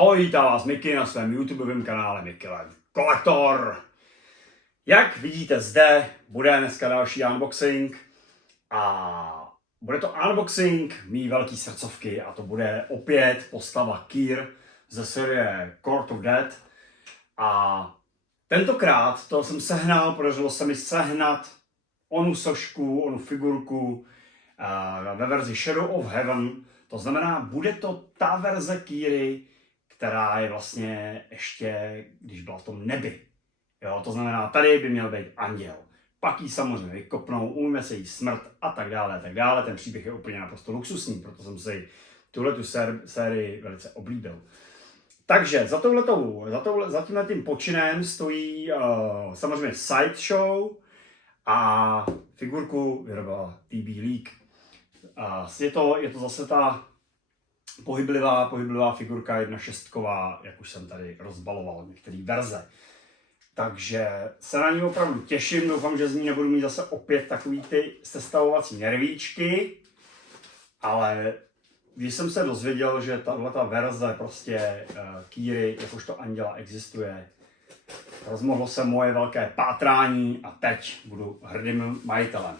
Ahoj, vítám vás Miky na svém YouTubeovém kanále Miky Live Collector. Jak vidíte zde, bude dneska další unboxing a bude to unboxing mý velký srdcovky a to bude opět postava Kyr ze série Court of Death a tentokrát to jsem sehnal, podařilo se mi sehnat onu sošku, onu figurku ve verzi Shadow of Heaven. To znamená, bude to ta verze Kyry, která je vlastně ještě, když byla v tom nebi. Jo, to znamená, tady by měl být anděl. Pak jí samozřejmě vykopnou, ujme se jí smrt a tak dále, a tak dále. Ten příběh je úplně naprosto luxusní, proto jsem si tuhletu sérii velice oblíbil. Takže za tímhletím počinem stojí samozřejmě Sideshow a figurku vyrobila TB League. Je to zase ta pohyblivá figurka 1/6, jak už jsem tady rozbaloval některé verze. Takže se na ní opravdu těším, doufám, že z ní nebudu mít zase opět takový ty sestavovací nervíčky, ale když jsem se dozvěděl, že tato verze prostě Kyry jakožto anděla existuje, rozmohlo se moje velké pátrání a teď budu hrdým majitelem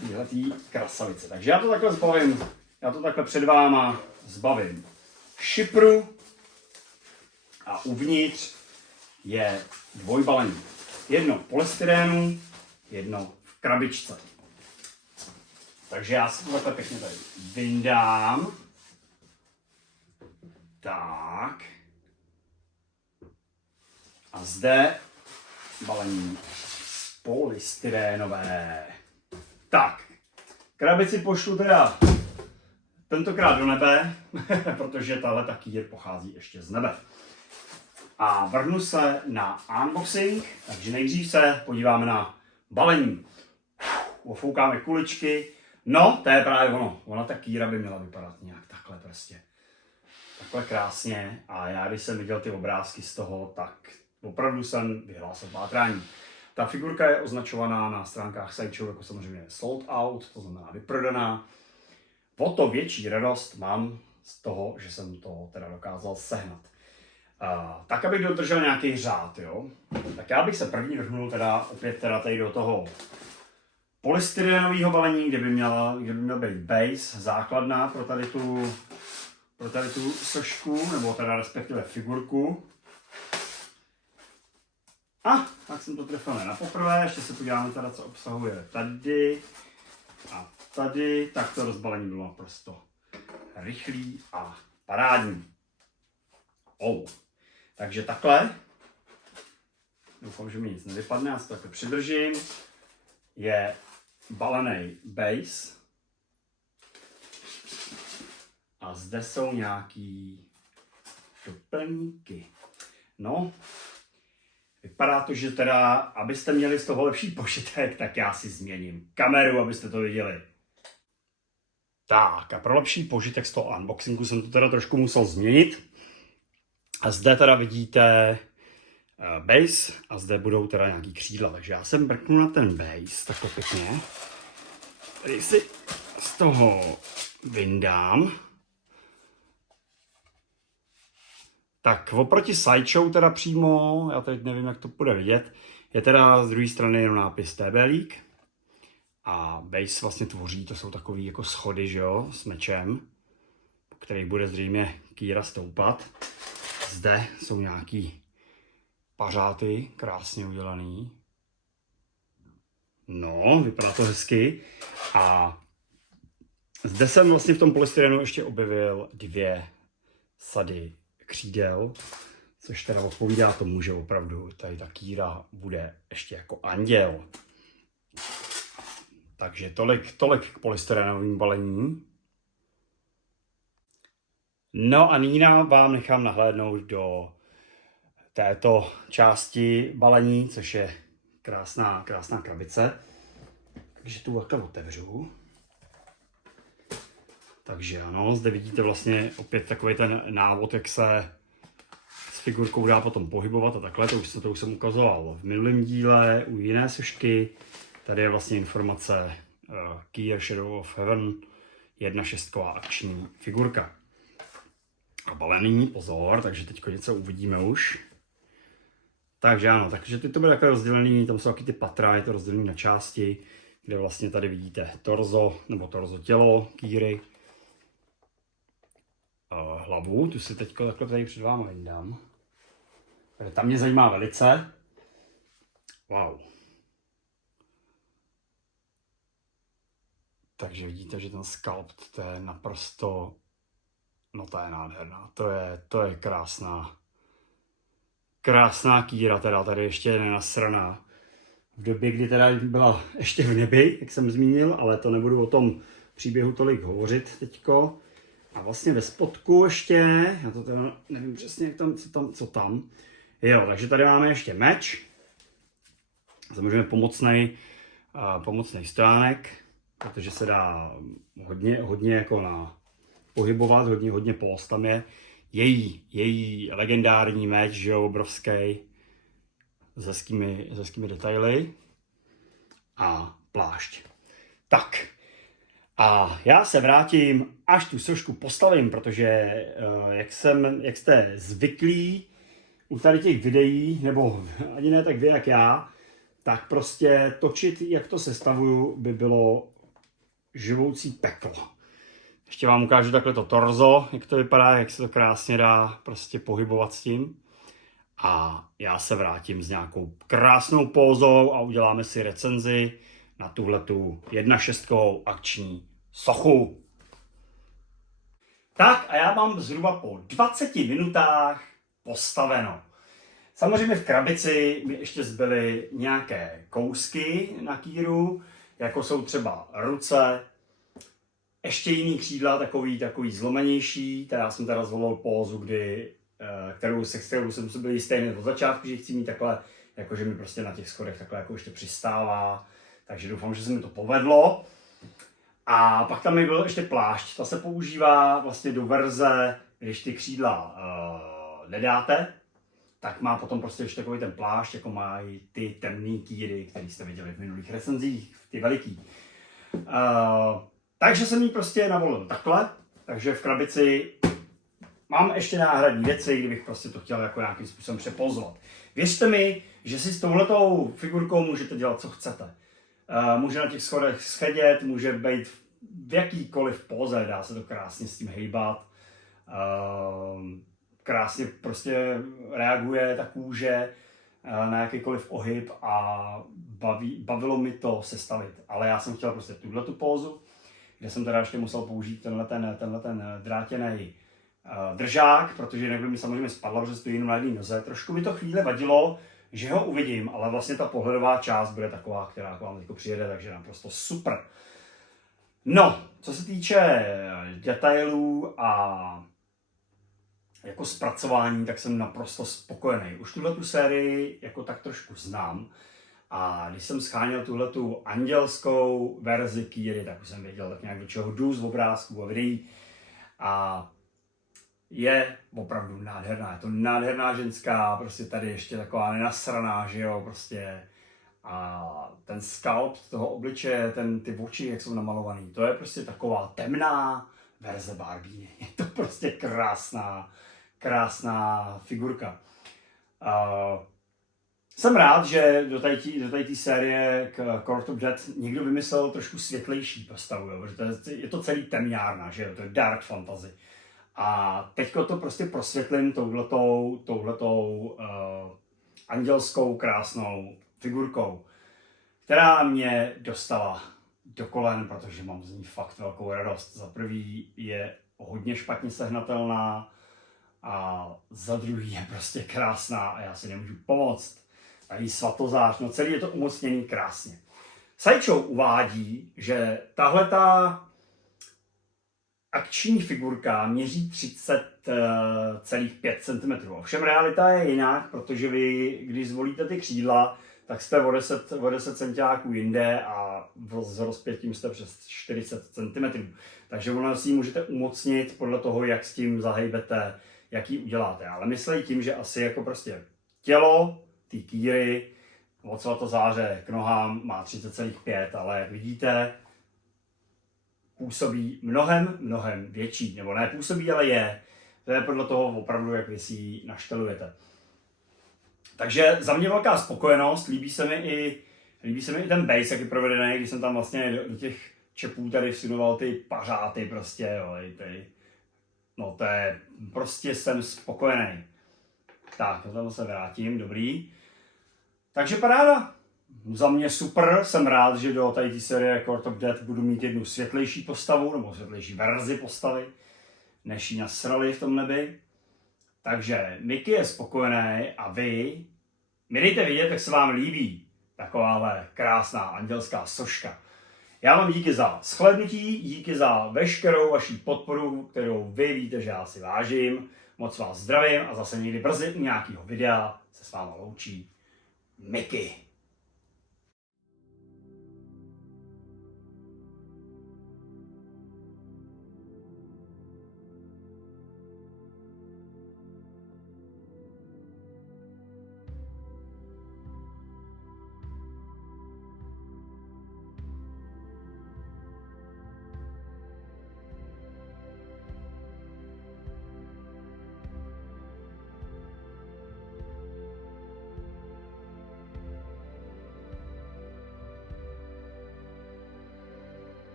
téhletý krasavice. Takže já to takhle zbavím. Já to takhle před váma zbavím šipru a uvnitř je dvojbalení. Jedno v polystyrénu, jedno v krabičce. Takže já si to takhle pěkně tady vyndám. Tak. A zde balení polystyrénové. Tak. Krabici pošlu teda tentokrát do nebe, protože tahle Kyr pochází ještě z nebe. A vrhnu se na unboxing, takže nejdřív se podíváme na balení. Ofoukáme kuličky. No, to je právě ono. Ona ta Kyra by měla vypadat nějak takhle prostě. Takhle krásně. A já, když jsem viděl ty obrázky z toho, tak opravdu jsem vyhlásil pátrání. Ta figurka je označovaná na stránkách Sideshow jako samozřejmě sold out, to znamená vyprodaná. O to větší radost mám z toho, že jsem to teda dokázal sehnat. Tak, abych dodržel nějaký řád, jo? Tak já bych se první vrhnul opět tady do toho polystyrenového balení, kde by měl být base, základna pro tady tu sošku, nebo teda respektive figurku. Tak jsem to trefil na poprvé, ještě se podíváme teda, co obsahuje tady a tady, tak to rozbalení bylo naprosto rychlý a parádní. Takže takhle, doufám, že mi nic nevypadne, já si to takhle přidržím, je balený base a zde jsou nějaký doplňky. No, vypadá to, že teda, abyste měli z toho lepší požitek, tak já si změním kameru, abyste to viděli. Tak a pro lepší požitek z toho unboxingu jsem to teda trošku musel změnit. A zde teda vidíte base a zde budou teda nějaký křídla. Takže já jsem mrknu na ten base takhle pěkně. Tady si z toho vyndám. Tak oproti Sideshow teda přímo, já teď nevím, jak to bude vidět, je teda z druhé strany jenom nápis TB League. A base vlastně tvoří, to jsou takový jako schody, že jo, s mečem, po kterých bude zřejmě Kyra stoupat. Zde jsou nějaký pařáty, krásně udělaný. No, vypadá to hezky. A zde jsem vlastně v tom polystyrenu ještě objevil 2 sady křídel, což teda odpovídá tomu, že opravdu tady ta Kyra bude ještě jako anděl. Takže tolik k polystyrenovým balení. No a nyní vám nechám nahlédnout do této části balení, což je krásná krabice. Takže tu takhle otevřu. Takže ano, zde vidíte vlastně opět takový ten návod, jak se s figurkou dá potom pohybovat a takhle. To už jsem ukazoval v minulém díle u jiné sošky. Tady je vlastně informace Kyr Shadow of Heaven 1/6 akční figurka. a balený, pozor, takže teď něco uvidíme už. Takže ano, takže ty to byly takové rozdělený, tam jsou taky ty patra, je to rozdělený na části, kde vlastně tady vidíte torzo, nebo torzo tělo kýry. Hlavu, tu si teď takhle tady před vámi vydám. Tam mě zajímá velice. Wow. Takže vidíte, že ten sculpt, to je naprosto, no to je nádherná, to je krásná kýra, teda tady ještě je nenasraná. V době, kdy teda byla ještě v nebi, jak jsem zmínil, ale to nebudu o tom příběhu tolik hovořit teďko. A vlastně ve spodku ještě, já to teda nevím přesně, jak tam, co tam. Jo, takže tady máme ještě meč. Samozřejmě pomocný stojánek, protože se dá hodně jako pohybovat, hodně post tam je. Její legendární meč, že jo, obrovský, s hezkými detaily a plášť. Tak, a já se vrátím, až tu sošku postavím, protože jak jste zvyklí u tady těch videí, nebo ani ne tak vy jak já, tak prostě točit, jak to sestavuju, by bylo živoucí peklo. Ještě vám ukážu takhle to torzo, jak to vypadá, jak se to krásně dá prostě pohybovat s tím. A já se vrátím s nějakou krásnou pózou a uděláme si recenzi na tuhletu 1.6 akční sochu. Tak a já mám zhruba po 20 minutách postaveno. Samozřejmě v krabici mi ještě zbyly nějaké kousky na kýru, jako jsou třeba ruce, ještě jiný křídla, takový zlomenější, já jsem teda zvolil pózu, kterou jsem si byl jistý hned od začátku, že chci mít takhle, jakože mi prostě na těch schodech takhle jako ještě přistává, takže doufám, že se mi to povedlo. A pak tam mi byl ještě plášť, ta se používá vlastně do verze, když ty křídla nedáte, tak má potom prostě ještě takový ten plášť, jako mají ty temný kýry, který jste viděli v minulých recenzích, ty veliký. Takže jsem ji prostě navolil takhle, takže v krabici mám ještě náhradní věci, kdybych prostě to chtěl jako nějakým způsobem přepozovat. Věřte mi, že si s touhletou figurkou můžete dělat, co chcete. Může na těch schodech schedět, může být v jakýkoliv póze, dá se to krásně s tím hejbat. Krásně prostě reaguje ta kůže na jakýkoliv ohyb a bavilo mi to sestavit. Ale já jsem chtěl prostě tuhletu pózu, kde jsem teda ještě musel použít tenhle drátěný držák, protože jinak by mi samozřejmě spadla, protože stojí jenom na jedné noze. Trošku mi to chvíli vadilo, že ho uvidím, ale vlastně ta pohledová část bude taková, která k vám teď přijede, takže naprosto super. No, co se týče detailů a jako zpracování, tak jsem naprosto spokojený. Už tuhletu sérii jako tak trošku znám a když jsem scháněl tuhletu andělskou verzi kýry, tak už jsem věděl tak nějak do čeho jdu z obrázků a videí a je opravdu nádherná, je to nádherná ženská, prostě tady ještě taková nenasraná, že jo, prostě a ten sculpt toho obličeje, ty oči, jak jsou namalovaný, to je prostě taková temná verze Barbie, je to prostě krásná figurka. Jsem rád, že do té série k Court of Death někdo vymyslel trošku světlejší postavu, jo, protože je to celý temňárna, že jo, to je dark fantasy. A teďko to prostě prosvětlím touhletou andělskou krásnou figurkou, která mě dostala do kolen, protože mám z ní fakt velkou radost. Za prvý je hodně špatně sehnatelná a za druhý je prostě krásná a já si nemůžu pomoct. A jí svatozář, no celý je to umocněný krásně. Sideshow uvádí, že tahleta akční figurka měří 30,5 cm. Ovšem realita je jinak, protože vy, když zvolíte ty křídla, tak jste o 10 centiáků jinde a s rozpětím jste přes 40 cm. Takže ono si ji můžete umocnit podle toho, jak s tím zahejbete, jak ji uděláte. Ale myslej tím, že asi jako prostě tělo, ty kýry, od svatozáře k nohám má 30,5, ale jak vidíte, působí mnohem větší, nebo ne působí, ale je To je podle toho opravdu, jak vy si ji naštelujete. Takže za mě velká spokojenost, líbí se mi i ten bass, jak je provedený, když jsem tam vlastně do těch čepů tady vsunoval ty pařáty prostě, jo, no to je, prostě jsem spokojený. Tak, tam se vrátím, dobrý. Takže paráda. Za mě super, jsem rád, že do tady té série Court of Death budu mít jednu světlejší postavu, nebo světlejší verzi postavy, než ji nasrali v tom nebi. Takže Mickey je spokojený a vy mi dejte vědět, jak se vám líbí takováhle krásná andělská soška. Já vám díky za shlédnutí, díky za veškerou vaši podporu, kterou vy víte, že já si vážím. Moc vás zdravím a zase někdy brzy u nějakého videa se s váma loučí Mickey.